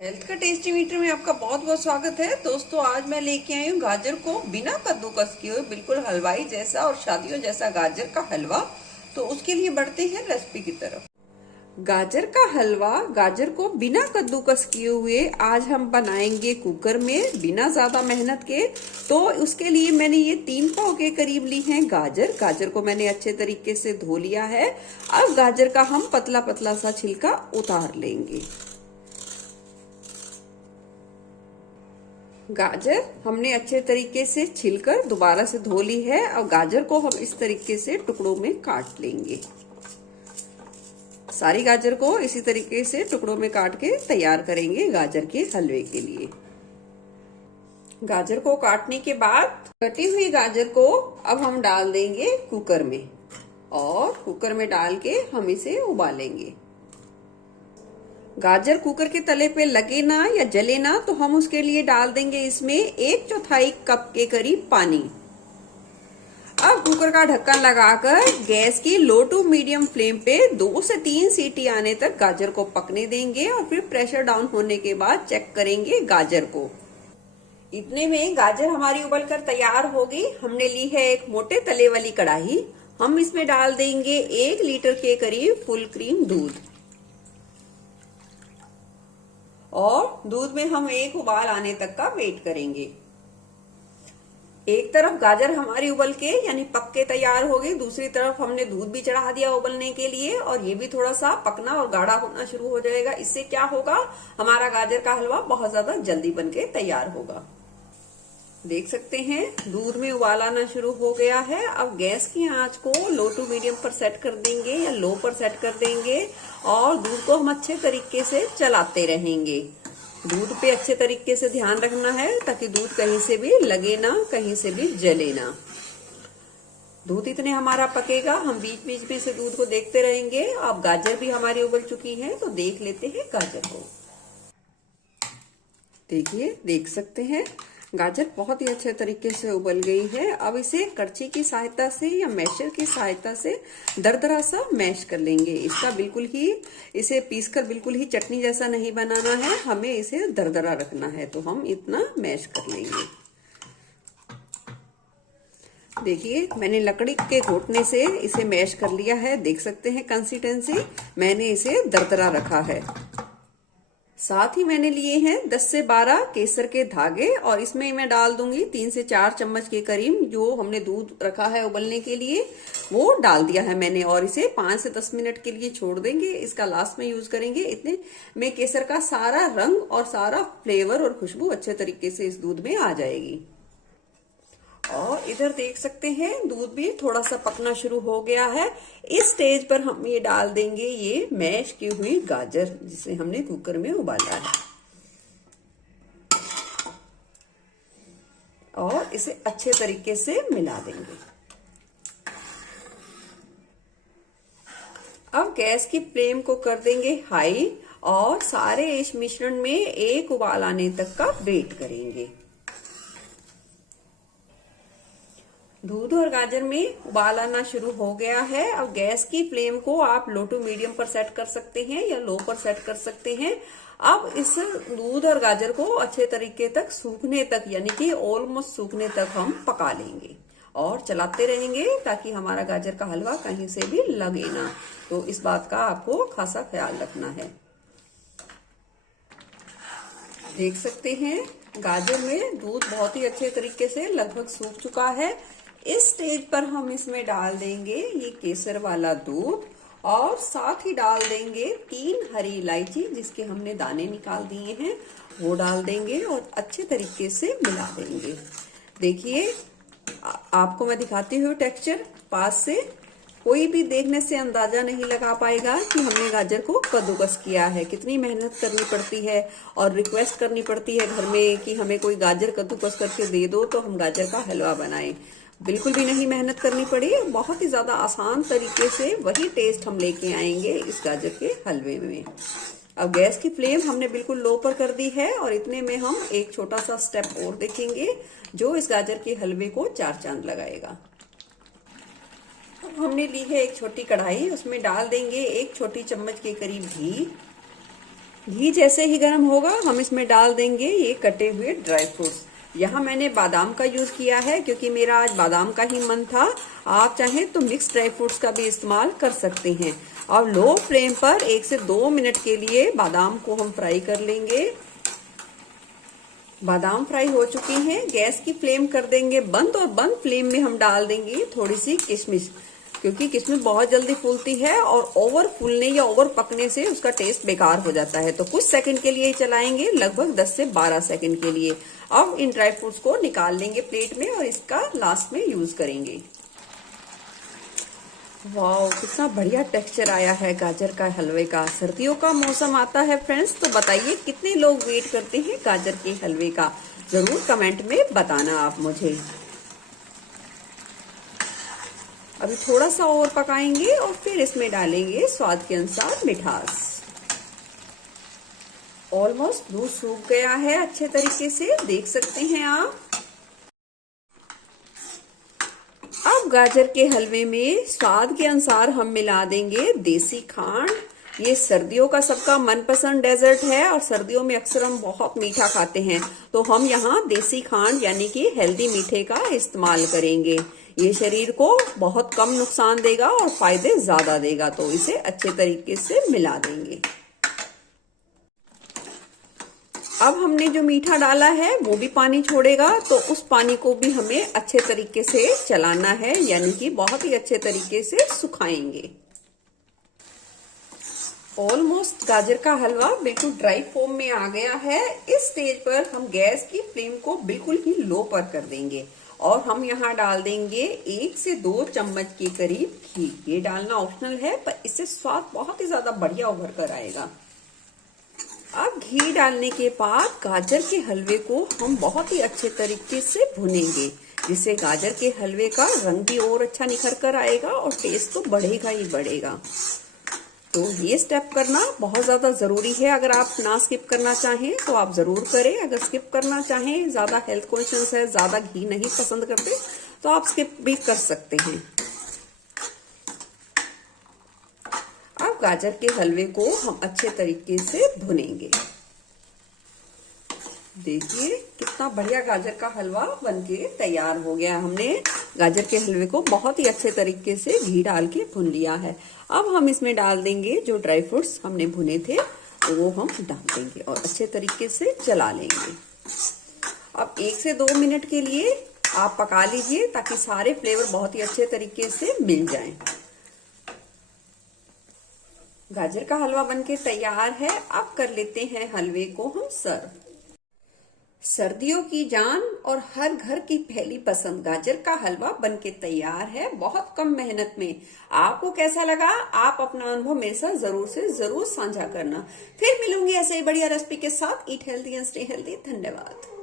Health का tasty metre में आपका बहुत बहुत स्वागत है। दोस्तों, आज मैं लेके आई हूँ गाजर को बिना कद्दूकस किए हुए बिल्कुल हलवाई जैसा और शादियों जैसा गाजर का हलवा। तो उसके लिए बढ़ते हैं रेसिपी की तरफ। गाजर का हलवा, गाजर को बिना कद्दूकस किए हुए आज हम बनाएंगे कुकर में बिना ज्यादा मेहनत के। तो उसके लिए मैंने ये 3 पाव के करीब ली है गाजर। गाजर को मैंने अच्छे तरीके से धो लिया है। अब गाजर का हम पतला पतला सा छिलका उतार लेंगे। गाजर हमने अच्छे तरीके से छिलकर दोबारा से धो ली है। अब गाजर को हम इस तरीके से टुकड़ों में काट लेंगे। सारी गाजर को इसी तरीके से टुकड़ों में काट के तैयार करेंगे गाजर के हलवे के लिए। गाजर को काटने के बाद कटी हुई गाजर को अब हम डाल देंगे कुकर में और कुकर में डाल के हम इसे उबालेंगे। गाजर कुकर के तले पे लगे ना या जले ना, तो हम उसके लिए डाल देंगे इसमें 1/4 कप के करीब पानी। अब कुकर का ढक्कन लगाकर गैस की लो टू मीडियम फ्लेम पे 2 से 3 सीटी आने तक गाजर को पकने देंगे और फिर प्रेशर डाउन होने के बाद चेक करेंगे गाजर को। इतने में गाजर हमारी उबलकर तैयार हो गई। हमने ली है एक मोटे तले वाली कढ़ाई। हम इसमें डाल देंगे 1 लीटर के करीब फुल क्रीम दूध और दूध में हम एक उबाल आने तक का वेट करेंगे। एक तरफ गाजर हमारी उबल के यानी पक के तैयार हो गई, दूसरी तरफ हमने दूध भी चढ़ा दिया उबलने के लिए और ये भी थोड़ा सा पकना और गाढ़ा होना शुरू हो जाएगा। इससे क्या होगा, हमारा गाजर का हलवा बहुत ज्यादा जल्दी बनके तैयार होगा। देख सकते हैं दूध में उबाल आना शुरू हो गया है। अब गैस की आंच को लो टू मीडियम पर सेट कर देंगे या लो पर सेट कर देंगे और दूध को हम अच्छे तरीके से चलाते रहेंगे। दूध पे अच्छे तरीके से ध्यान रखना है ताकि दूध कहीं से भी लगे ना, कहीं से भी जले ना। दूध इतने हमारा पकेगा, हम बीच बीच में से दूध को देखते रहेंगे। अब गाजर भी हमारी उबल चुकी है, तो देख लेते हैं गाजर को। देखिए, देख सकते हैं गाजर बहुत ही अच्छे तरीके से उबल गई है। अब इसे करछी की सहायता से या मैशर की सहायता से दरदरा सा मैश कर लेंगे। इसका बिल्कुल ही इसे पीसकर बिल्कुल ही चटनी जैसा नहीं बनाना है, हमें इसे दरदरा रखना है, तो हम इतना मैश कर लेंगे। देखिए, मैंने लकड़ी के घोटने से इसे मैश कर लिया है। देख सकते हैं कंसिस्टेंसी, मैंने इसे दरदरा रखा है। साथ ही मैंने लिए हैं 10 से 12 केसर के धागे और इसमें मैं डाल दूंगी 3 से 4 चम्मच के करीब जो हमने दूध रखा है उबलने के लिए, वो डाल दिया है मैंने और इसे 5 से 10 मिनट के लिए छोड़ देंगे। इसका लास्ट में यूज करेंगे। इतने में केसर का सारा रंग और सारा फ्लेवर और खुशबू अच्छे तरीके से इस दूध में आ जाएगी। और इधर देख सकते हैं दूध भी थोड़ा सा पकना शुरू हो गया है। इस स्टेज पर हम ये डाल देंगे ये मैश की हुई गाजर जिसे हमने कुकर में उबाला है और इसे अच्छे तरीके से मिला देंगे। अब गैस की फ्लेम को कर देंगे हाई और सारे इस मिश्रण में एक उबाल आने तक का वेट करेंगे। दूध और गाजर में उबाल आना शुरू हो गया है। अब गैस की फ्लेम को आप लो टू मीडियम पर सेट कर सकते हैं या लो पर सेट कर सकते हैं। अब इस दूध और गाजर को अच्छे तरीके तक सूखने तक यानी कि ऑलमोस्ट सूखने तक हम पका लेंगे और चलाते रहेंगे ताकि हमारा गाजर का हलवा कहीं से भी लगे ना। तो इस बात का आपको खासा ख्याल रखना है। देख सकते हैं गाजर में दूध बहुत ही अच्छे तरीके से लगभग सूख चुका है। इस स्टेज पर हम इसमें डाल देंगे ये केसर वाला दूध और साथ ही डाल देंगे 3 हरी इलायची जिसके हमने दाने निकाल दिए हैं, वो डाल देंगे और अच्छे तरीके से मिला देंगे। देखिए, आपको मैं दिखाती हूँ टेक्सचर पास से। कोई भी देखने से अंदाजा नहीं लगा पाएगा कि हमने गाजर को कद्दूकस किया है। कितनी मेहनत करनी पड़ती है और रिक्वेस्ट करनी पड़ती है घर में कि हमें कोई गाजर कद्दूकस करके दे दो तो हम गाजर का हलवा बनाएं। बिल्कुल भी नहीं मेहनत करनी पड़ी, बहुत ही ज्यादा आसान तरीके से वही टेस्ट हम लेके आएंगे इस गाजर के हलवे में। अब गैस की फ्लेम हमने बिल्कुल लो पर कर दी है और इतने में हम एक छोटा सा स्टेप और देखेंगे जो इस गाजर के हलवे को 4 चांद लगाएगा। हमने ली है एक छोटी कढ़ाई, उसमें डाल देंगे 1 छोटी चम्मच के करीब घी। घी जैसे ही गर्म होगा हम इसमें डाल देंगे ये कटे हुए ड्राई फ्रूट्स। यहाँ मैंने बादाम का यूज किया है क्योंकि मेरा आज बादाम का ही मन था। आप चाहें तो मिक्स ड्राई फ्रूट्स का भी इस्तेमाल कर सकते हैं। और लो फ्लेम पर 1 से 2 मिनट के लिए बादाम को हम फ्राई कर लेंगे। बादाम फ्राई हो चुके हैं, गैस की फ्लेम कर देंगे बंद और बंद फ्लेम में हम डाल देंगे थोड़ी सी किशमिश, क्योंकि किशमिश बहुत जल्दी फूलती है और ओवर फूलने या ओवर पकने से उसका टेस्ट बेकार हो जाता है। तो कुछ सेकंड के लिए ही चलाएंगे, लगभग 10 से 12 सेकंड के लिए। अब इन ड्राई फ्रूट्स को निकाल लेंगे प्लेट में और इसका लास्ट में यूज करेंगे। वाह, कितना बढ़िया टेक्सचर आया है गाजर का हलवे का। सर्दियों का मौसम आता है फ्रेंड्स, तो बताइए कितने लोग वेट करते हैं गाजर के हलवे का, जरूर कमेंट में बताना आप मुझे। अभी थोड़ा सा और पकाएंगे और फिर इसमें डालेंगे स्वाद के अनुसार मिठास। ऑलमोस्ट दूध सूख गया है अच्छे तरीके से, देख सकते हैं आप। अब गाजर के हलवे में स्वाद के अनुसार हम मिला देंगे देसी खांड। ये सर्दियों का सबका मनपसंद डेजर्ट है और सर्दियों में अक्सर हम बहुत मीठा खाते हैं, तो हम यहाँ देसी खांड यानी कि हेल्दी मीठे का इस्तेमाल करेंगे। ये शरीर को बहुत कम नुकसान देगा और फायदे ज्यादा देगा, तो इसे अच्छे तरीके से मिला देंगे। अब हमने जो मीठा डाला है वो भी पानी छोड़ेगा, तो उस पानी को भी हमें अच्छे तरीके से चलाना है, यानी कि बहुत ही अच्छे तरीके से सुखाएंगे। ऑलमोस्ट गाजर का हलवा बिल्कुल ड्राई फॉर्म में आ गया है। इस स्टेज पर हम गैस की फ्लेम को बिल्कुल ही लो पर कर देंगे और हम यहाँ डाल देंगे 1 से 2 चम्मच के करीब घी। ये डालना ऑप्शनल है, पर इससे स्वाद बहुत ही ज्यादा बढ़िया उभर कर आएगा। अब घी डालने के बाद गाजर के हलवे को हम बहुत ही अच्छे तरीके से भुनेंगे, जिससे गाजर के हलवे का रंग भी और अच्छा निखर कर आएगा और टेस्ट तो बढ़ेगा ही बढ़ेगा। तो ये स्टेप करना बहुत ज्यादा जरूरी है। अगर आप ना स्किप करना चाहें तो आप जरूर करें। अगर स्किप करना चाहें, ज्यादा हेल्थ कॉन्शियस है, ज्यादा घी नहीं पसंद करते, तो आप स्किप भी कर सकते हैं। अब गाजर के हलवे को हम अच्छे तरीके से भुनेंगे। देखिए कितना बढ़िया गाजर का हलवा बनके तैयार हो गया। हमने गाजर के हलवे को बहुत ही अच्छे तरीके से घी डाल के भुन लिया है। अब हम इसमें डाल देंगे जो ड्राई फ्रूट्स हमने भुने थे, वो हम डाल देंगे और अच्छे तरीके से चला लेंगे। अब 1 से 2 मिनट के लिए आप पका लीजिए, ताकि सारे फ्लेवर बहुत ही अच्छे तरीके से मिल जाएं। गाजर का हलवा बनके तैयार है। अब कर लेते हैं हलवे को हम सर्व। सर्दियों की जान और हर घर की पहली पसंद गाजर का हलवा बनके तैयार है, बहुत कम मेहनत में। आपको कैसा लगा? आप अपना अनुभव मेरे साथ जरूर से जरूर साझा करना। फिर मिलूंगी ऐसे ही बढ़िया रेसिपी के साथ। Eat healthy and stay healthy. धन्यवाद।